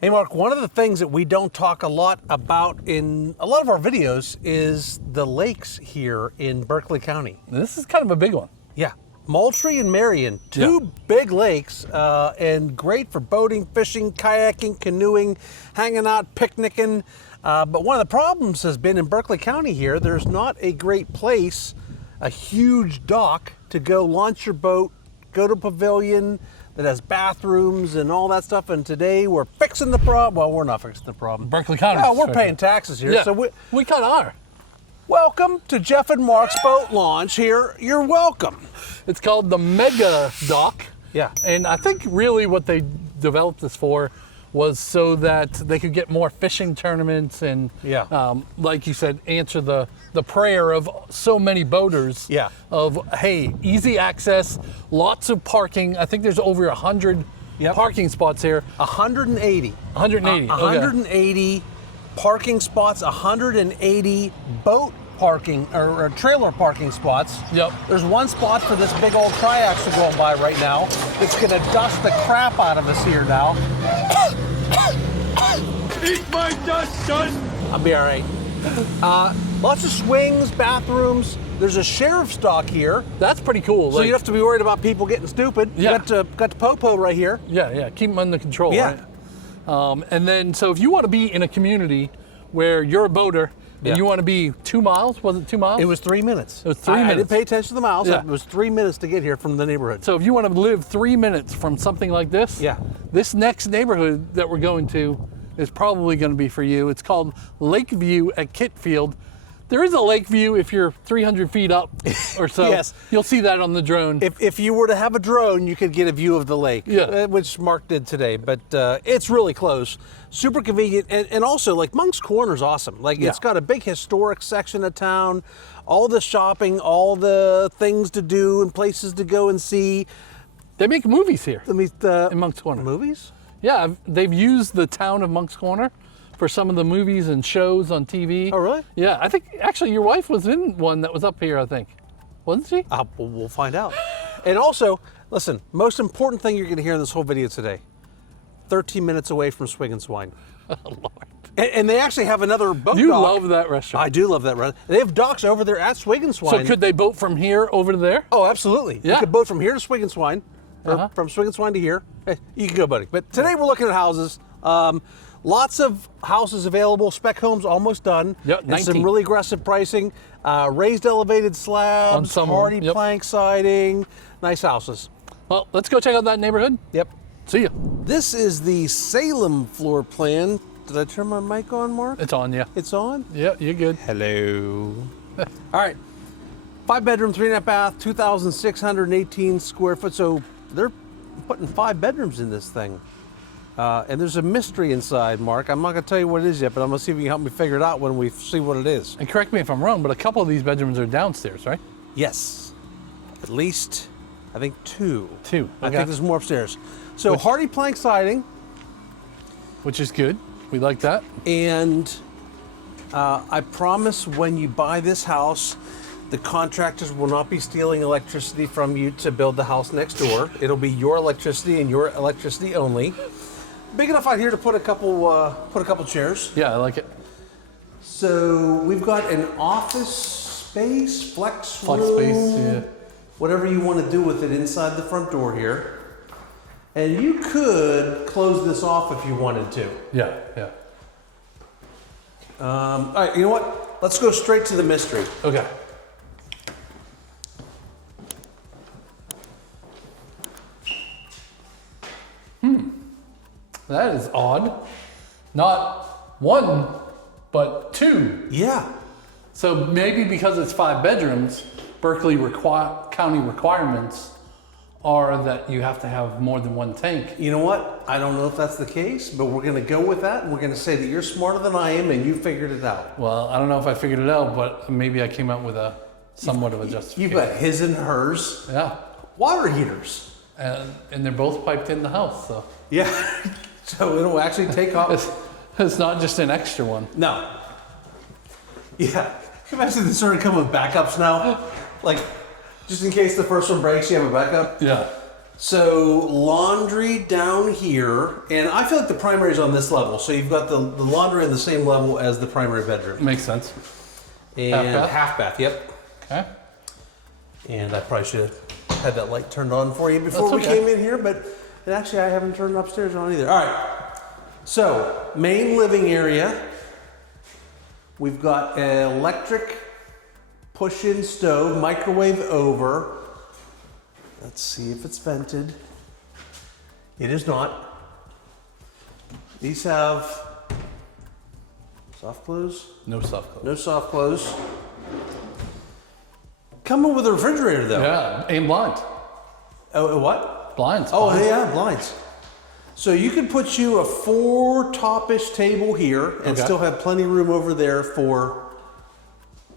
Hey Mark, one of the things that we don't talk a lot about in a lot of our videos is the lakes here in Berkeley County. This is kind of a big one. Yeah, Moultrie and Marion, two big lakes and great for boating, fishing, kayaking, canoeing, hanging out, picnicking. But one of the problems has been in Berkeley County here, there's not a great place, a huge dock to go launch your boat, go to a pavilion that has bathrooms and all that stuff. And today we're fixing the problem. Well, we're not fixing the problem. Berkeley County. Well, we're paying taxes here. Yeah, So we kind of are. welcome to Jeff and Mark's boat launch here. You're welcome. It's called the Mega Dock. Yeah. And I think really what they developed this for was so that they could get more fishing tournaments and, like you said, answer the prayer of so many boaters. Yeah. Of, hey, easy access, lots of parking. I think there's over 100 parking spots here. 180. 180. 180 parking spots, 180 boat parking or trailer parking spots. Yep. There's one spot for this big old triaxle going by right now. It's gonna dust the crap out of us here now. Eat my dust, son! I'll be all right. Lots of swings, bathrooms. There's a sheriff's dock here. That's pretty cool. So you don't have to be worried about people getting stupid. Yeah. You got the Popo right here. Yeah. Keep them under control. Yeah. Right? And then, so if you want to be in a community where you're a boater and you want to be 2 miles, was it 2 miles? It was 3 minutes. It was 3 minutes. I didn't pay attention to the miles. Yeah. It was 3 minutes to get here from the neighborhood. So if you want to live 3 minutes from something like this, this next neighborhood that we're going to is probably going to be for you. It's called Lakeview at Kitfield. There is a Lakeview if you're 300 feet up or so. Yes. You'll see that on the drone. If you were to have a drone, you could get a view of the lake, which Mark did today. But it's really close, super convenient, and also like Monk's Corner is awesome. Like it's got a big historic section of town, all the shopping, all the things to do and places to go and see. They make movies here in Monk's Corner. Movies? Yeah, they've used the town of Monk's Corner for some of the movies and shows on TV. Oh, really? Yeah, I think actually your wife was in one that was up here, I think. Wasn't she? We'll find out. And also, listen, most important thing you're going to hear in this whole video today, 13 minutes away from Swig and Swine. Oh, Lord. And they actually have another boat dock. You love that restaurant. I do love that restaurant. They have docks over there at Swig and Swine. So could they boat from here over to there? Oh, absolutely. Yeah. You could boat from here to Swig and Swine, or from Swig and Swine to here. Hey, you can go, buddy. But today we're looking at houses. Lots of houses available. Spec homes almost done. Yep, and 19. some really aggressive pricing. Raised elevated slabs, hardy plank siding. Nice houses. Well, let's go check out that neighborhood. Yep. See ya. This is the Salem floor plan. Did I turn my mic on, Mark? It's on, yeah. It's on? Yeah, you're good. Hello. All right. 5 bedroom, 3.5 bath, 2,618 square foot. So they're putting 5 bedrooms in this thing. And there's a mystery inside, Mark. I'm not going to tell you what it is yet, but I'm going to see if you can help me figure it out when we see what it is. And correct me if I'm wrong, but a couple of these bedrooms are downstairs, right? Yes. At least, I think 2. 2. Okay. I think there's more upstairs. So hardy plank siding. Which is good. We like that. And I promise when you buy this house, the contractors will not be stealing electricity from you to build the house next door. It'll be your electricity and your electricity only. Big enough out here to put a couple chairs. Yeah, I like it. So we've got an office space, flex room, space, yeah. Whatever you want to do with it inside the front door here. And you could close this off if you wanted to. Yeah. All right, you know what? Let's go straight to the mystery. Okay. That is odd. Not 1, but 2. Yeah. So maybe because it's 5 bedrooms, Berkeley County requirements are that you have to have more than 1 tank. You know what? I don't know if that's the case, but we're going to go with that, and we're going to say that you're smarter than I am, and you figured it out. Well, I don't know if I figured it out, but maybe I came up with a somewhat of a justification. You've got his and hers. Yeah. Water heaters. And they're both piped in the house, so. Yeah. So it'll actually take off. It's not just an extra one. No. Yeah. Can you imagine they started coming with backups now? Like, just in case the first one breaks, you have a backup? Yeah. So laundry down here, and I feel like the primary is on this level. So you've got the laundry on the same level as the primary bedroom. Makes sense. And half bath, yep. Okay. And I probably should have had that light turned on for you before we came in here, but actually I haven't turned upstairs on either. All right. So main living area. We've got an electric push-in stove, microwave over. Let's see if it's vented. It is not. These have soft close? No soft close. No soft close. Coming with a refrigerator though. Yeah, and blinds. Oh, what? Blinds. Oh, yeah, blinds. So you could put you a 4 top-ish table here and still have plenty of room over there for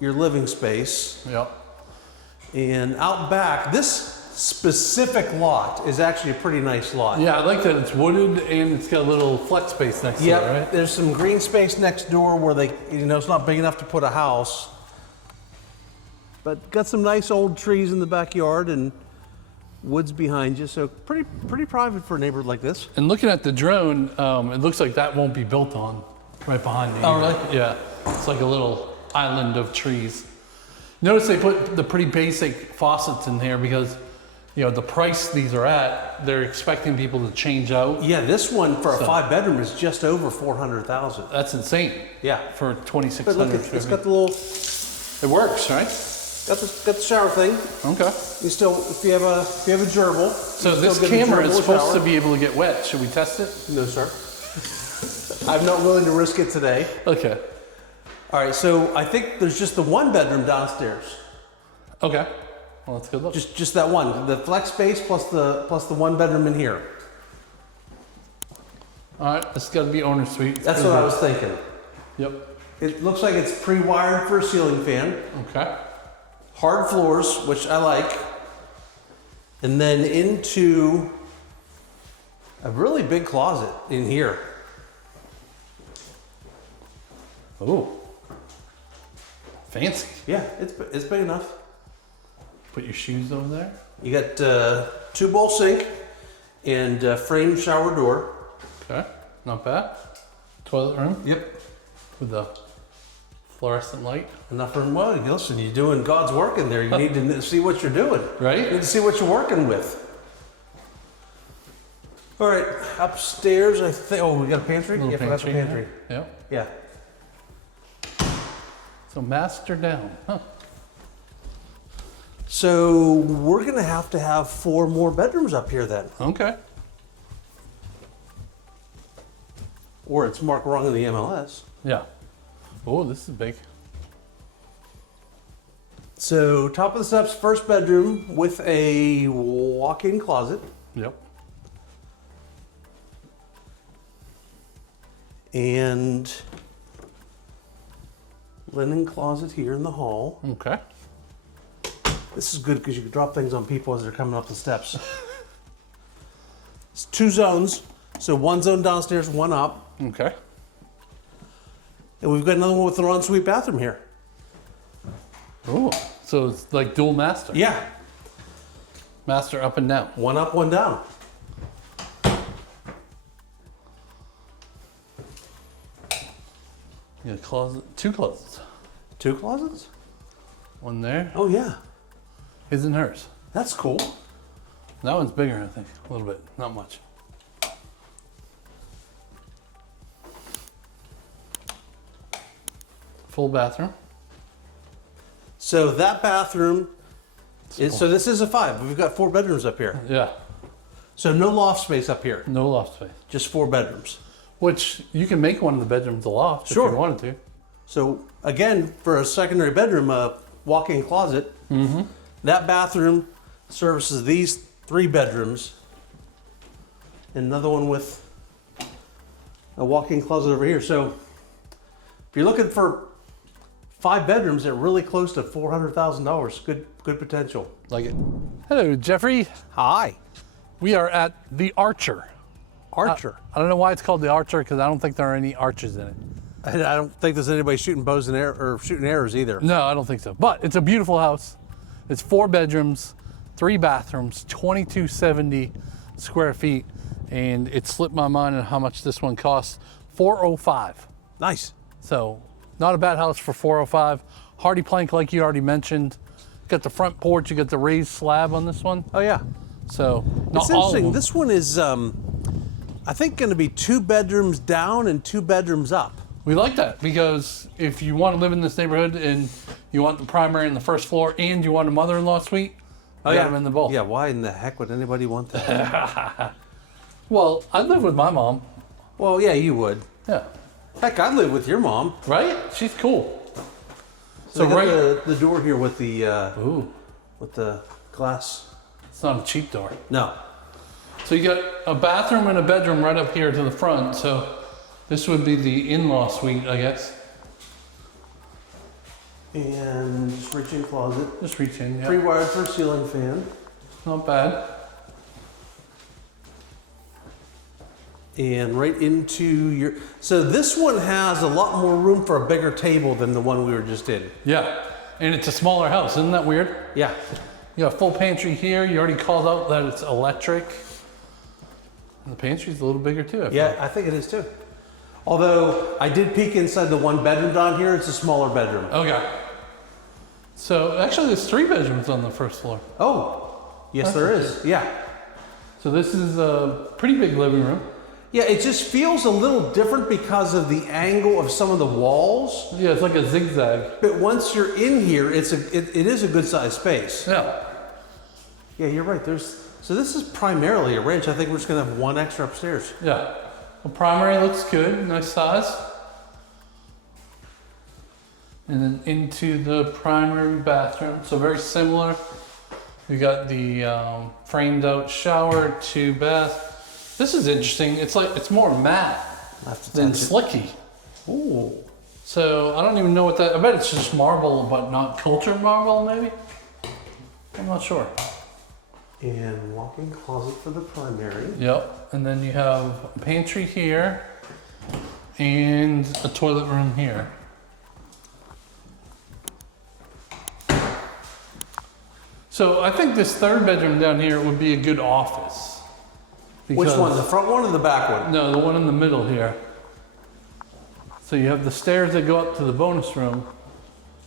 your living space. Yep. And out back, this specific lot is actually a pretty nice lot. Yeah, I like that it's wooded and it's got a little flex space next to it, right? There's some green space next door where they, it's not big enough to put a house. But got some nice old trees in the backyard and woods behind you, so pretty private for a neighborhood like this. And looking at the drone, it looks like that won't be built on right behind me. Oh, really? Yeah, it's like a little island of trees. Notice they put the pretty basic faucets in here because, the price these are at, they're expecting people to change out. Yeah, this one for a 5-bedroom is just over $400,000. That's insane. Yeah. For 2,600. But look, it's got the little, it works, right? got the shower thing. Okay. You still, if you have a gerbil. So this camera is supposed to be able to get wet. Should we test it? No, sir. I'm not willing to risk it today. Okay. All right, so I think there's just the 1-bedroom downstairs. Okay. Well, that's a good look. Just that one, the flex space plus the 1-bedroom in here. All right, this has got to be owner suite. That's what I was thinking. Yep. It looks like it's pre-wired for a ceiling fan. Okay. Hard floors, which I like. And then into a really big closet in here. Oh. Fancy. Yeah, it's big enough. Put your shoes over there. You got 2-bowl sink and frame shower door. Okay, not bad. Toilet room. Yep. With the fluorescent light. Enough room. Well, listen, you're doing God's work in there. You need to see what you're doing. Right? You need to see what you're working with. All right, upstairs, I think. Oh, we got a pantry? Little Yeah, that's a pantry. Yep. Yeah. So master down. Huh. So we're going to have 4 more bedrooms up here then. Okay. Or it's marked wrong in the MLS. Yeah. Oh, this is big. So top of the steps, 1st bedroom with a walk-in closet. Yep. And linen closet here in the hall. Okay. This is good because you can drop things on people as they're coming up the steps. It's 2 zones. So 1 zone downstairs, 1 up. Okay. And we've got another one with an ensuite bathroom here. Oh, so it's like dual master. Yeah. Master up and down. 1 up, 1 down. You got a closet, 2 closets. 2 closets? One there. Oh, yeah. His and hers. That's cool. That one's bigger, I think. A little bit, not much. Full bathroom. So that bathroom is, so this is a 5. We've got 4 bedrooms up here. Yeah. So no loft space up here. No loft space. Just 4 bedrooms. Which you can make one of the bedrooms a loft if you wanted to. So again, for a secondary bedroom, a walk-in closet. Mm-hmm. That bathroom services these 3 bedrooms. And another one with a walk-in closet over here. So if you're looking for 5 bedrooms at really close to $400,000, good potential. Like it. Hello, Jeffrey. Hi. We are at the Archer. Archer. I don't know why it's called the Archer because I don't think there are any arches in it. I don't think there's anybody shooting bows and arrows or shooting arrows either. No, I don't think so. But it's a beautiful house. It's 4 bedrooms, 3 bathrooms, 2270 square feet, and it slipped my mind on how much this one costs. $405. Nice. So not a bad house for $405. Hardy plank, like you already mentioned. Got the front porch. You got the raised slab on this one. Oh yeah. So not It's all of interesting. them. This one is, I think, going to be 2 bedrooms down and 2 bedrooms up. We like that because if you want to live in this neighborhood and you want the primary and the first floor and you want a mother-in-law suite, you got them in the both. Yeah. Why in the heck would anybody want that? Well, I live with my mom. Well, yeah, you would. Yeah. Heck, I'd live with your mom. Right? She's cool. So right, the door here with the with the glass. It's not a cheap door. No. So you got a bathroom and a bedroom right up here to the front. So this would be the in-law suite, I guess. And just reach-in closet. Just reach in. Yeah. Pre-wired for a ceiling fan. Not bad. And right into your. So this one has a lot more room for a bigger table than the one we were just in. Yeah. And it's a smaller house. Isn't that weird? Yeah. You got a full pantry here. You already called out that it's electric. And the pantry's a little bigger too. I think it is too. Although I did peek inside the 1 bedroom down here, it's a smaller bedroom. Okay. So actually there's 3 bedrooms on the first floor. Oh, yes, there is. Yeah. So this is a pretty big living room. Yeah, it just feels a little different because of the angle of some of the walls. Yeah, it's like a zigzag. But once you're in here, it is a good sized space. Yeah. Yeah, you're right. So this is primarily a ranch. I think we're just gonna have 1 extra upstairs. Yeah. The primary looks good, nice size. And then into the primary bathroom. So very similar. We got the framed out shower, 2 bath. This is interesting. It's more matte than slicky. Ooh. So I don't even know what that. I bet it's just marble, but not cultured marble, maybe. I'm not sure. And walk-in closet for the primary. Yep. And then you have a pantry here and a toilet room here. So I think this 3rd bedroom down here would be a good office. Which one? The front one or the back one? No, the one in the middle here. So you have the stairs that go up to the bonus room,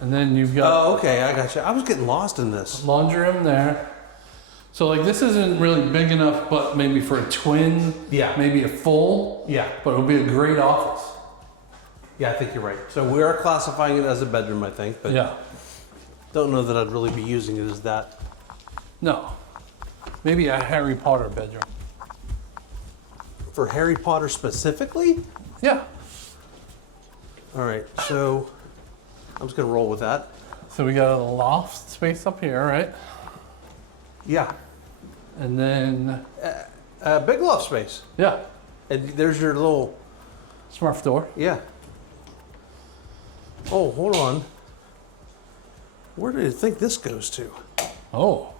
and then you've got. Oh, okay, I got you. I was getting lost in this. Laundry room there. So like this isn't really big enough, but maybe for a twin. Yeah. Maybe a full. Yeah. But it would be a great office. Yeah, I think you're right. So we are classifying it as a bedroom, I think, but Yeah. don't know that I'd really be using it as that. No. Maybe a Harry Potter bedroom. For Harry Potter specifically? Yeah. All right, so I'm just gonna roll with that. So we got a loft space up here, right? Yeah, And then big loft space. yeah, And there's your little, Smurf door. yeah. Oh, hold on. Where do you think this goes to? Oh.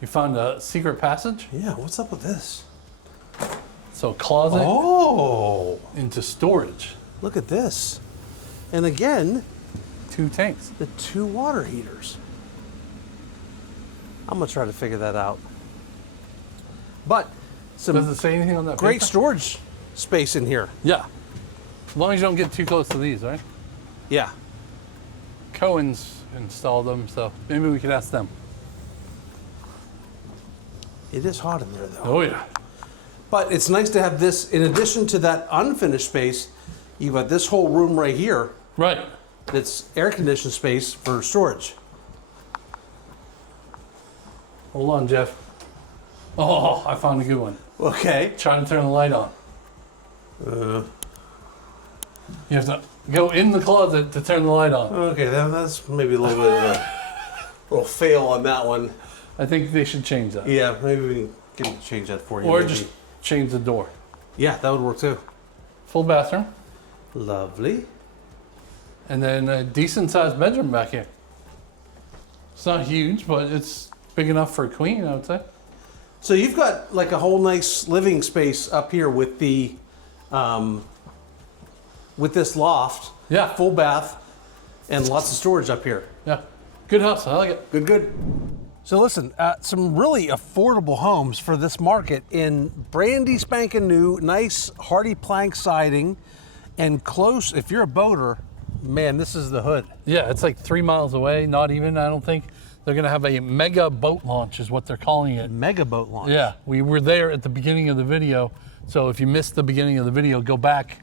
You found a secret passage? Yeah, what's up with this? So closet Oh, into storage. look at this. And again, 2 tanks. the 2 water heaters. I'm gonna try to figure that out. But some Does it say anything on that great paper? storage space in here. Yeah. As long as you don't get too close to these, right? Yeah. Cohen's installed them, so maybe we could ask them. It is hot in there though. Oh yeah. But it's nice to have this, in addition to that unfinished space, you've got this whole room right here Right. that's air conditioned space for storage. Hold on, Jeff. Oh, I found a good one. Okay. Trying to turn the light on. You have to go in the closet to turn the light on. Okay, that's maybe a little bit of a little fail on that one. I think they should change that. Yeah, maybe we can change that for you. Or maybe. just change the door. Yeah, that would work too. Full bathroom. Lovely. And then a decent sized bedroom back here. It's not huge, but it's big enough for a queen, I would say. So you've got like a whole nice living space up here with the, with this loft. Yeah. Full bath, and lots of storage up here. Yeah. Good house. I like it. Good, good. So listen, some really affordable homes for this market in brandy spanking new, nice hardy plank siding, and close. If you're a boater, man, this is the hood. Yeah, it's like 3 miles away. Not even. I don't think they're going to have a mega boat launch, is what they're calling it. Mega boat launch. Yeah, we were there at the beginning of the video. So if you missed the beginning of the video, go back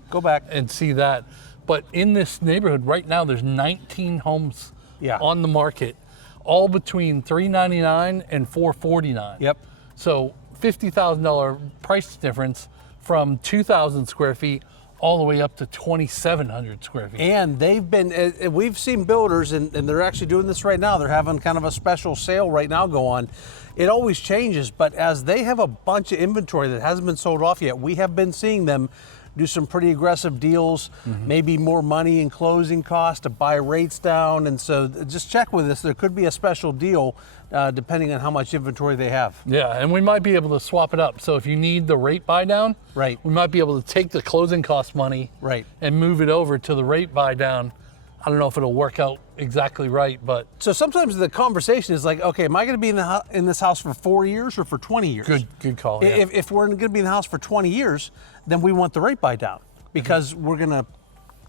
and see that. But in this neighborhood right now, there's 19 homes on the market, all between $399 and $449. Yep. So $50,000 price difference from 2,000 square feet all the way up to 2,700 square feet. And they've been, we've seen builders, and they're actually doing this right now. They're having kind of a special sale right now go on. It always changes, but as they have a bunch of inventory that hasn't been sold off yet, we have been seeing them do some pretty aggressive deals, maybe more money in closing costs to buy rates down. And so just check with us. There could be a special deal depending on how much inventory they have. Yeah, and we might be able to swap it up. So if you need the rate buy down, right, we might be able to take the closing cost money and move it over to the rate buy down. I don't know if it'll work out exactly right, but. So sometimes the conversation is like, okay, am I going to be in this house for 4 years or for 20 years? Good call. Yeah. If we're going to be in the house for 20 years, then we want the rate buy down because we're going to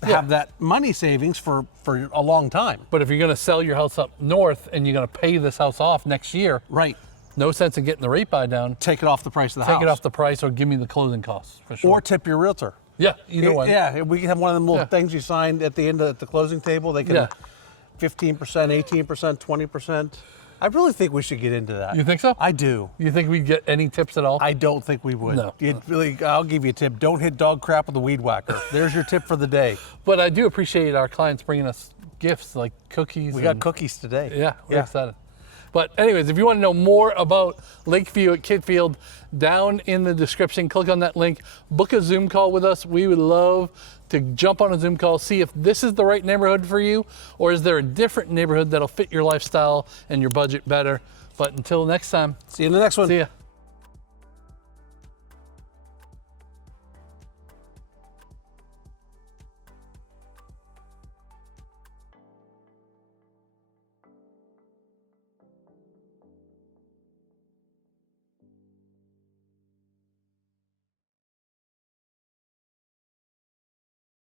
have that money savings for a long time. But if you're going to sell your house up north and you're going to pay this house off next year, right? No sense in getting the rate buy down. Take it off the price of the house. Take it off the price, or give me the closing costs for sure. Or tip your realtor. Yeah, either way. Yeah, we can have one of them little things you signed at the end of the closing table. They can 15%, 18%, 20%. I really think we should get into that. You think so? I do. You think we'd get any tips at all? I don't think we would. No. I'll give you a tip. Don't hit dog crap with a weed whacker. There's your tip for the day. But I do appreciate our clients bringing us gifts like cookies. We got cookies today. Yeah, we're excited. But anyways, if you want to know more about Lakeview at Kitfield, down in the description, click on that link, book a Zoom call with us. We would love to jump on a Zoom call, see if this is the right neighborhood for you, or is there a different neighborhood that'll fit your lifestyle and your budget better. But until next time. See you in the next one. See ya.